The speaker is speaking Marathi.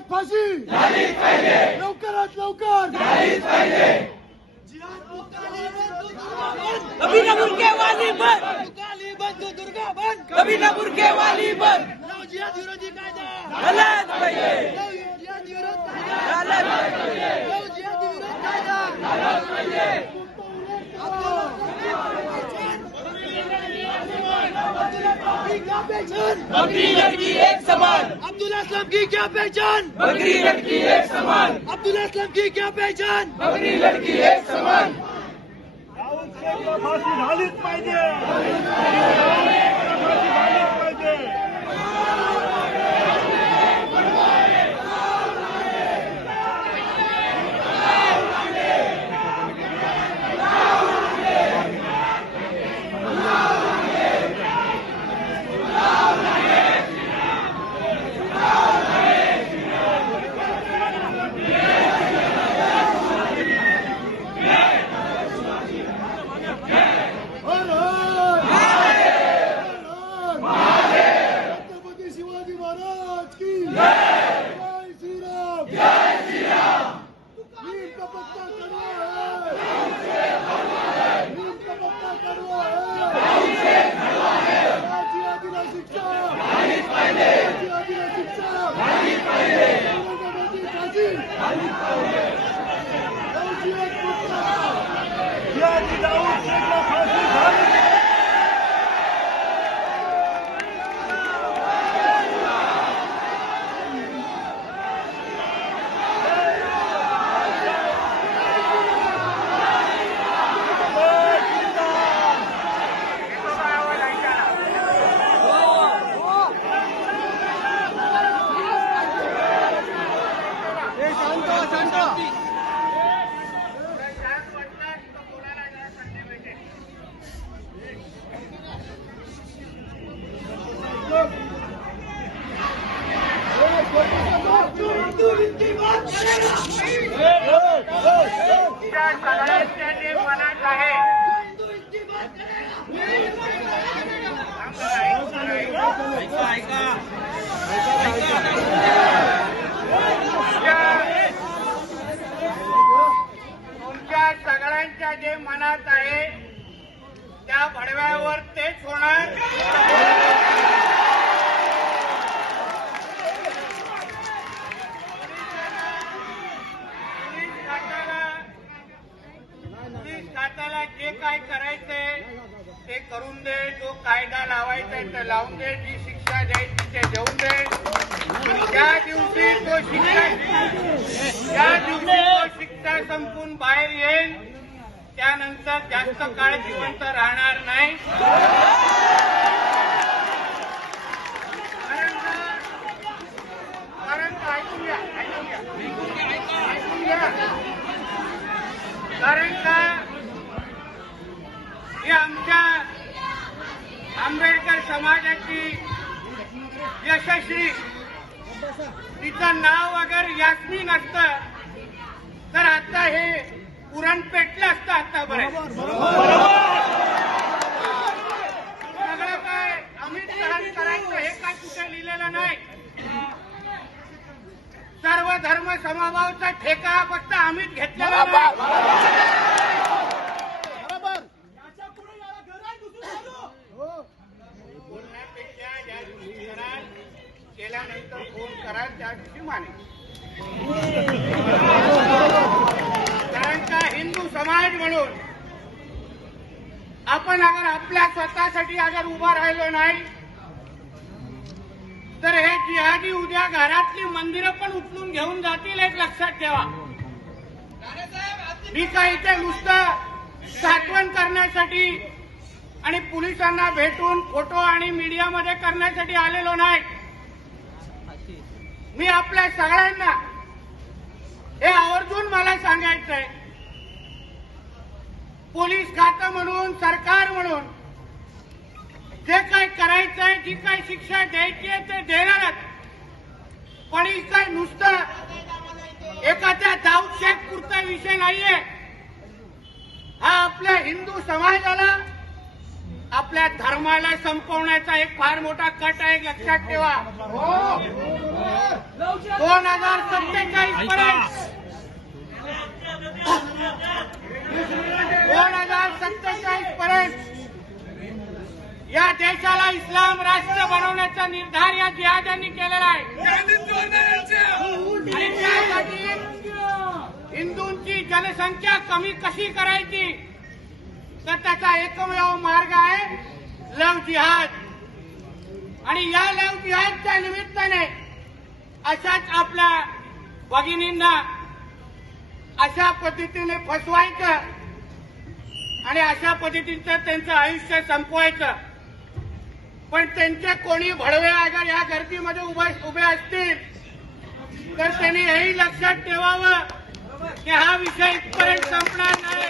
जिहाद फाशी. लवकरात लवकर. कभी न मुर्गे वाली बन कभी न मुर्गे वाली बन विरोधी कायदा. झालाच पाहिजे. जिहाद विरोध कायदा. झालाच पाहिजे. जिहाद विरोध कायदा. की क्या पहचान बकरी लड़की एक समान अब्दुल असलम की क्या पहचान? बकरी लड़की एक समान अब्दुल असलम की क्या पहचान? बकरी लड़की एक समान फाशी झालीच पाहिजे फाशी झालीच पाहिजे हर हर छत्रपती शिवाजी महाराज की जय श्रीराम जय श्रीराम नीम का पत्ता कड़वा है नीम का पत्ता कड़वा है राजी आदिला शिक्षा राजी आदिला शिक्षा औरंगाबादी फाशी नवशिरत मुक्ता जिहादी दाऊद शेखला फाशी झाली त्या सगळ्यांच्या जे मनात आहे तुमच्या सगळ्यांच्या जे मनात आहे त्या भडव्यावर तेच होणार पोलीस खात्याला पोलीस खात्याला जे काय करायचंय ते करून दे जो कायदा लावायचा आहे ते लावून दे जी शिक्षा द्यायची ते देऊन दे. ज्या दिवशी तो शिक्षा ज्या दिवशी तो शिक्षा संपून बाहेर येईल त्यानंतर जास्त काळ जिवंत राहणार नाही कारण का- कारण का ऐकून घ्या ऐकून घ्या ऐकून घ्या कारण का ही आमच्या आंबेडकर समाजाची यशस्वी. तिचं नाव वगैरे यासनी नसतं तर आता हे पुरण पेटलं असतं आतापर्यंत. सगळं काय अमित सहन करायचं हे काय कुठे लिहिलेलं नाही? सर्व धर्म समभावचा ठेका फक्त आम्हीच घेतलेला नाही बोलण्यापेक्षा ज्या दिवशी कराल केल्यानंतर फोन करा त्या दिवशी माने कारण का हिंदू समाज म्हणून आपण अगर आपल्या स्वतःसाठी अगर उभा राहिलो नाही तर हे जिहादी उद्या घरातली मंदिरं पण उचलून घेऊन जातील एक लक्षात ठेवा. मी काय इथे नुसतं साठवण करण्यासाठी आणि पोलिसांना भेटून फोटो आणि मीडियामध्ये करण्यासाठी आलेलो नाही. मी आपल्या सगळ्यांना हे आवर्जून मला सांगायचंय. पोलीस खातं म्हणून सरकार म्हणून जे काय करायचंय जी काय शिक्षा द्यायची आहे ते देणारच. पण ही काय नुसतं एखाद्या दाऊदशेख पुरता विषय नाहीये. हा आपल्या हिंदू समाजाला आपल्या धर्माला संपवण्याचा एक फार मोठा कट आहे लक्षात ठेवा. दोन हजार सत्तेचाळीस पर्यंत. दोन हजार सत्तेचाळीस पर्यंत. या देशाला इस्लाम राष्ट्र बनवण्याचा निर्धार या जिहाद्यांनी केलेला आहे. हिंदूंची जनसंख्या कमी कशी करायची? तर त्याचा एकमेव मार्ग आहे लव जिहाद. आणि या लव जिहादच्या निमित्ताने अशाच आपल्या भगिनींना अशा पद्धतीने फसवायचं आणि अशा पद्धतीचं त्यांचं आयुष्य संपवायचं. पण त्यांचे कोणी भडवे अगर या गर्दीमध्ये उभे उभे असतील तर त्यांनी हेही लक्षात ठेवावं की हा विषय इथपर्यंत संपणार नाही.